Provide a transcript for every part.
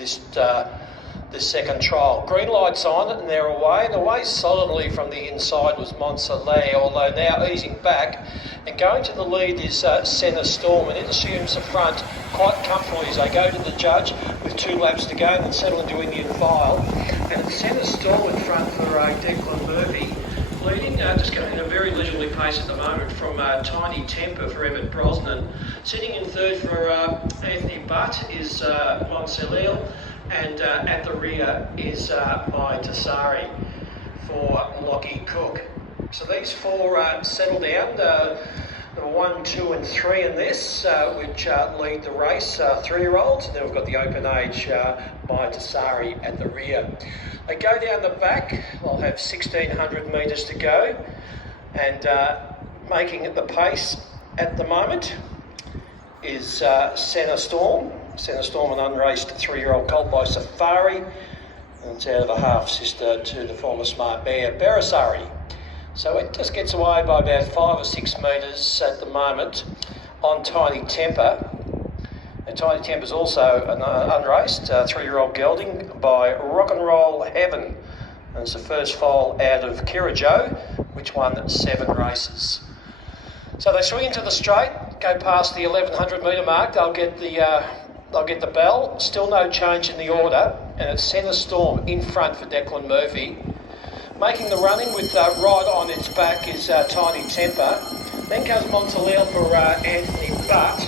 this second trial. Green light's on and they're away, and away solidly from the inside was SOLEIL, although now easing back, and going to the lead is SENNA Storm, and it assumes the front quite comfortably as they go to the judge with 2 laps to go and then settle into Indian file. And it's SENNA Storm in front for Declan Murphy, leading, just going at a very leisurely pace at the moment from Tiny Temper for Emmett Brosnan. Sitting in third for Anthony Butt is SOLEIL, and at the rear is My Tasari for Lockie Cook. So these 4 settle down, number 1, 2 and 3 in this, which lead the race, 3-year-olds, and then we've got the open age My Tasari at the rear. They go down the back, they'll have 1,600 metres to go, and making the pace at the moment is SENNA Storm. SENNA Storm, an unraced 3-year-old colt by Safari, and it's out of a half-sister to the former smart mare, Ballarat. So it just gets away by about 5 or 6 metres at the moment on Tiny Temper. And Tiny Temper's also an unraced 3-year-old gelding by Rock and Roll Heaven. And it's the first foal out of Kirijo, which won 7 races. So they swing into the straight, go past the 1,100 metre mark. They'll get the bell. Still no change in the order, and it's SENNA Storm in front for Declan Murphy. Making the running with right on its back is Tiny Temper. Then comes SOLEIL for Anthony Butt.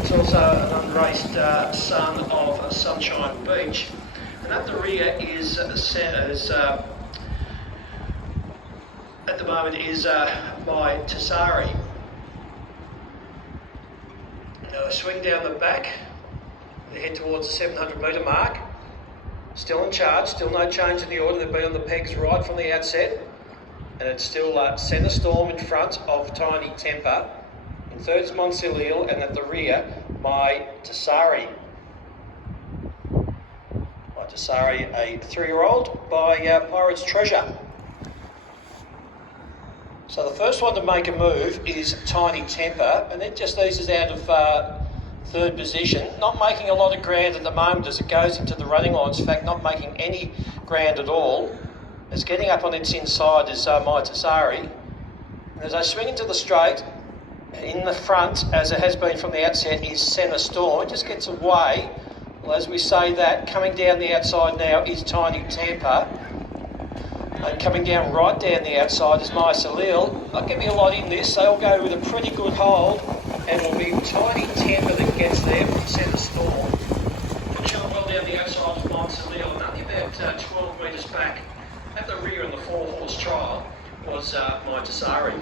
It's also an unraced son of Sunshine Beach. And at the rear is at the moment is My Tasari. Now they swing down the back. They head towards the 700 metre mark. Still in charge, still no change in the order. They've been on the pegs right from the outset. And it's still SENNA Storm in front of Tiny Temper. In third is SOLEIL, and at the rear, My Tasari. My Tasari, a 3-year-old by Pirate's Treasure. So the first one to make a move is Tiny Temper, and it just eases out of third position, not making a lot of ground at the moment as it goes into the running lines. In fact, not making any ground at all. It's getting up on its inside is My Tasari. And as I swing into the straight, in the front, as it has been from the outset, is SENNA Storm. It just gets away. Well, as we say that, coming down the outside now is Tiny Temper. And coming down right down the outside is SOLEIL. Not going to be a lot in this. They'll go with a pretty good hold, and it'll be Tiny Temper that gets there from SENNA Storm. Pushing well down the outside is SOLEIL, and only about 12 metres back at the rear in the 4-horse trial was My Tasari.